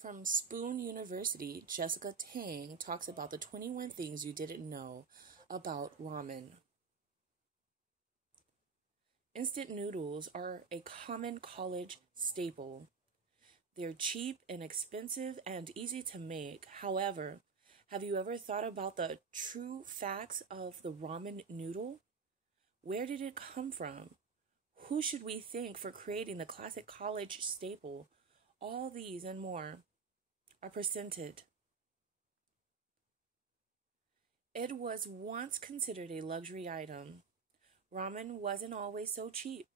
From Spoon University, Jessica Tang talks about the 21 things you didn't know about ramen. Instant noodles are a common college staple. They're cheap, inexpensive, and easy to make. However, have you ever thought about the true facts of the ramen noodle? Where did it come from? Who should we thank for creating the classic college staple? All these and more are presented. It was once considered a luxury item. Ramen wasn't always so cheap.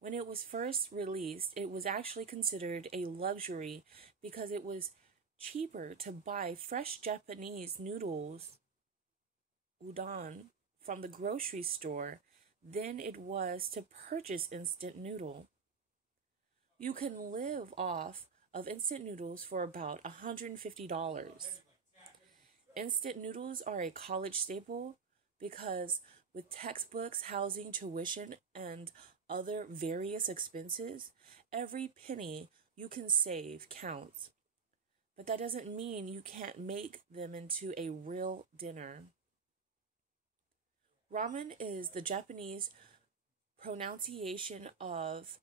When it was first released, it was actually considered a luxury because it was cheaper to buy fresh Japanese noodles, udon, from the grocery store than it was to purchase instant noodle. You can live off of instant noodles for about $150. Instant noodles are a college staple because with textbooks, housing, tuition, and other various expenses, every penny you can save counts. But that doesn't mean you can't make them into a real dinner. Ramen is the Japanese pronunciation of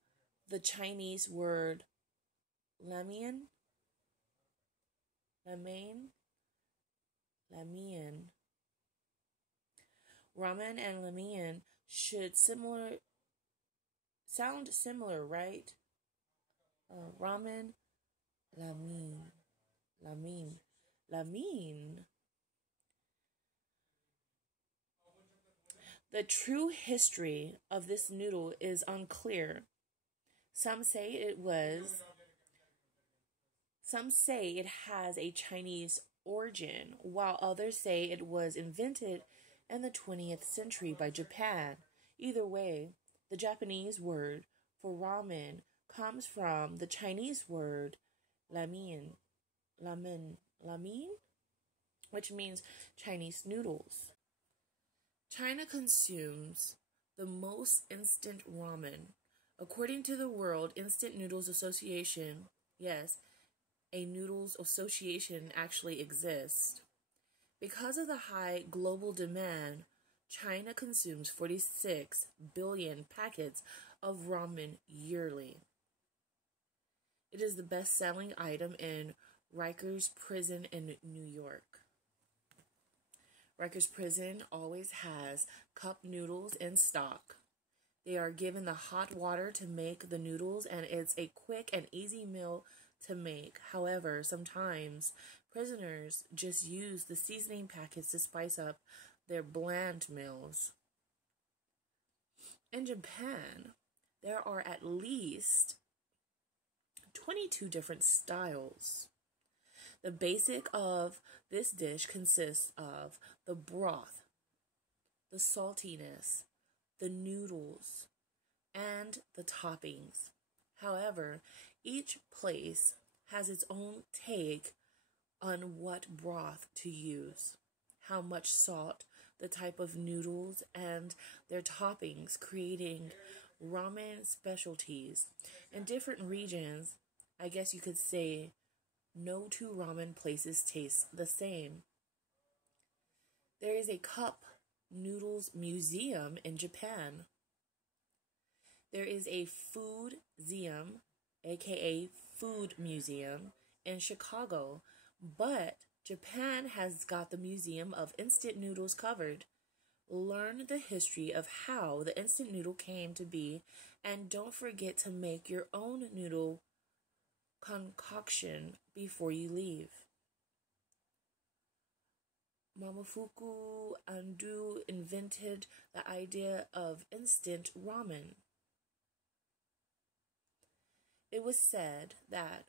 the Chinese word ramen. Ramen and ramen should sound similar, right? Ramen, ramen. The true history of this noodle is unclear. Some say it has a Chinese origin, while others say it was invented in the 20th century by Japan. Either way, the Japanese word for ramen comes from the Chinese word ramen, which means Chinese noodles. China consumes the most instant ramen. According to the World Instant Noodles Association, yes, a noodles association actually exists. Because of the high global demand, China consumes 46 billion packets of ramen yearly. It is the best-selling item in Rikers Prison in New York. Rikers Prison always has cup noodles in stock. They are given the hot water to make the noodles, and it's a quick and easy meal to make. However, sometimes prisoners just use the seasoning packets to spice up their bland meals. In Japan, there are at least 22 different styles. The basic of this dish consists of the broth, the saltiness, the noodles, and the toppings. However, each place has its own take on what broth to use, how much salt, the type of noodles, and their toppings, creating ramen specialties. In different regions, I guess you could say no two ramen places taste the same. There is a cup noodles museum in Japan. There is a food museum, aka food museum, in Chicago, but Japan has got the Museum of Instant Noodles covered. Learn the history of how the instant noodle came to be, and don't forget to make your own noodle concoction before you leave. Momofuku Ando invented the idea of instant ramen. It was said that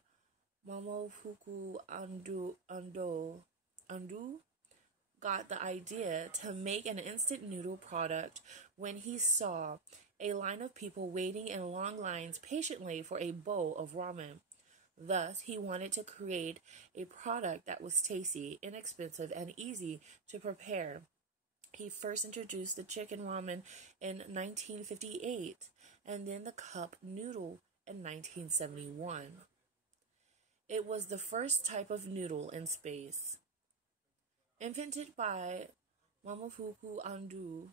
Momofuku Ando got the idea to make an instant noodle product when he saw a line of people waiting in long lines patiently for a bowl of ramen. Thus, he wanted to create a product that was tasty, inexpensive, and easy to prepare. He first introduced the chicken ramen in 1958, and then the cup noodle in 1971. It was the first type of noodle in space. Invented by Mamofuku Ando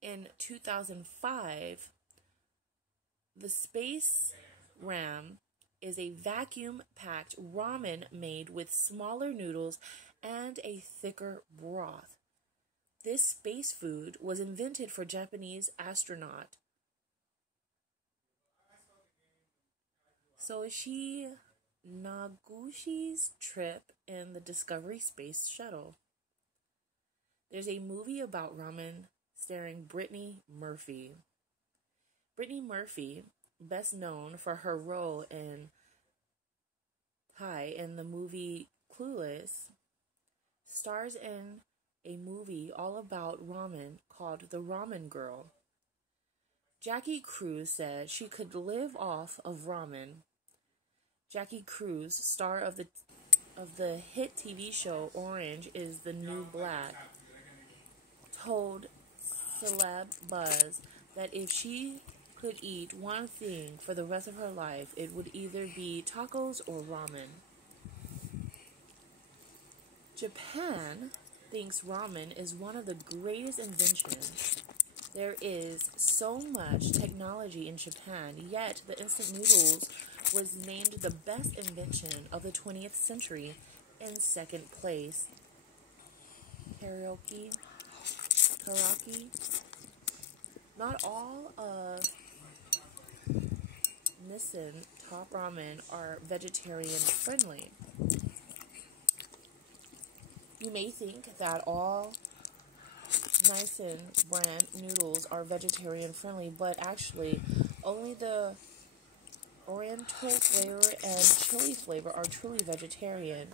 in 2005, the Space Ram is a vacuum-packed ramen made with smaller noodles and a thicker broth. This space food was invented for Japanese astronaut Soichi Nagushi's trip in the Discovery Space Shuttle. There's a movie about ramen starring Brittany Murphy. Brittany Murphy, best known for her role in Tai in the movie Clueless, stars in a movie all about ramen called The Ramen Girl. Jackie Cruz said she could live off of ramen. Jackie Cruz, star of the hit TV show Orange is the New Black, told Celeb Buzz that if she could eat one thing for the rest of her life, it would either be tacos or ramen. Japan thinks ramen is one of the greatest inventions. There is so much technology in Japan, yet the instant noodles was named the best invention of the 20th century in second place. Karaoke. Not all of Nissan top ramen are vegetarian friendly. You may think that all Nissan brand noodles are vegetarian friendly, but actually only the Oriental flavor and chili flavor are truly vegetarian.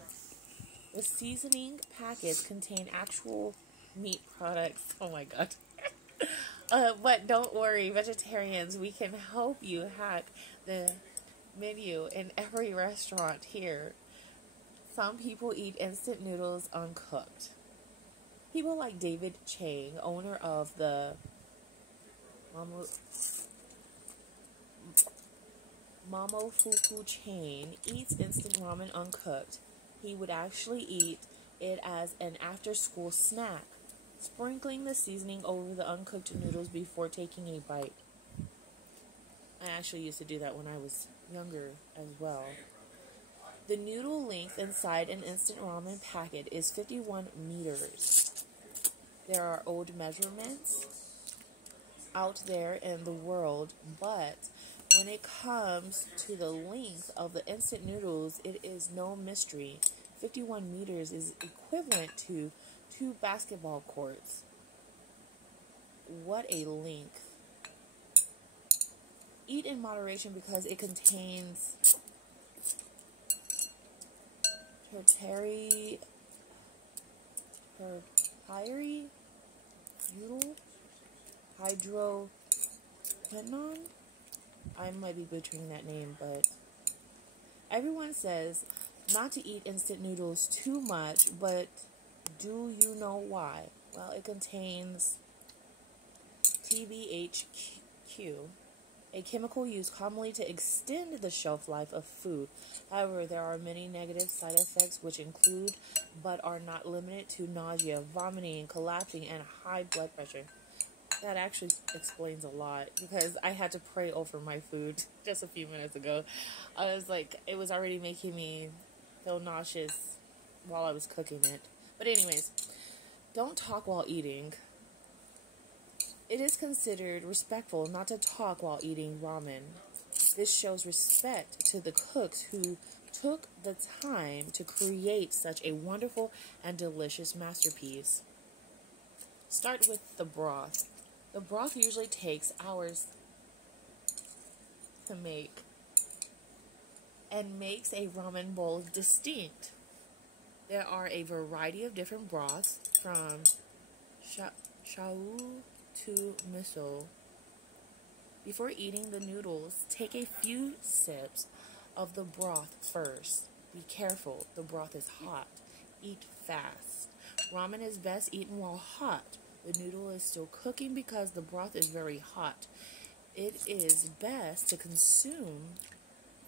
The seasoning packets contain actual meat products. Oh my god. But don't worry, vegetarians, we can help you hack the menu in every restaurant here. Some people eat instant noodles uncooked. People like David Chang, owner of the Momofuku chain, eats instant ramen uncooked. He would actually eat it as an after-school snack, sprinkling the seasoning over the uncooked noodles before taking a bite. I actually used to do that when I was younger as well. The noodle length inside an instant ramen packet is 51 meters. There are old measurements out there in the world, but when it comes to the length of the instant noodles, it is no mystery. 51 meters is equivalent to 2 basketball courts. What a length. Eat in moderation because it contains tertiary butyl hydroquinone. I might be butchering that name, but everyone says not to eat instant noodles too much, but do you know why? Well, it contains TBHQ, a chemical used commonly to extend the shelf life of food. However, there are many negative side effects which include, but are not limited to, nausea, vomiting, collapsing, and high blood pressure. That actually explains a lot, because I had to pray over my food just a few minutes ago. I was like, it was already making me feel nauseous while I was cooking it. But anyways, don't talk while eating. It is considered respectful not to talk while eating ramen. This shows respect to the cooks who took the time to create such a wonderful and delicious masterpiece. Start with the broth. The broth usually takes hours to make and makes a ramen bowl distinct. There are a variety of different broths, from shoyu to miso. Before eating the noodles, take a few sips of the broth first. Be careful, the broth is hot. Eat fast. Ramen is best eaten while hot. The noodle is still cooking because the broth is very hot. It is best to consume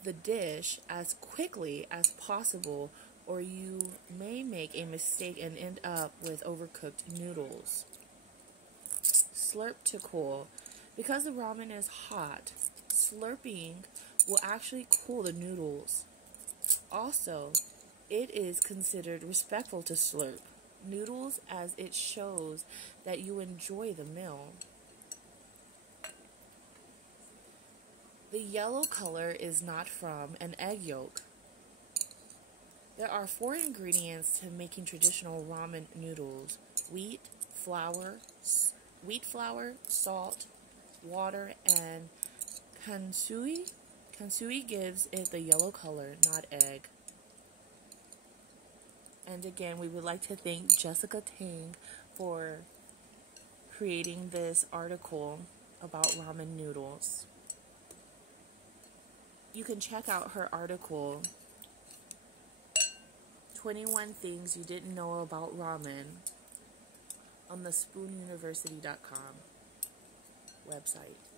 the dish as quickly as possible, or you may make a mistake and end up with overcooked noodles. Slurp to cool. Because the ramen is hot, slurping will actually cool the noodles. Also, it is considered respectful to slurp noodles as it shows that you enjoy the meal. The yellow color is not from an egg yolk. There are 4 ingredients to making traditional ramen noodles: wheat flour, salt, water, and kansui. Kansui gives it the yellow color, not egg. And again, we would like to thank Jessica Tang for creating this article about ramen noodles. You can check out her article, 21 Things You Didn't Know About Ramen, on the spoonuniversity.com website.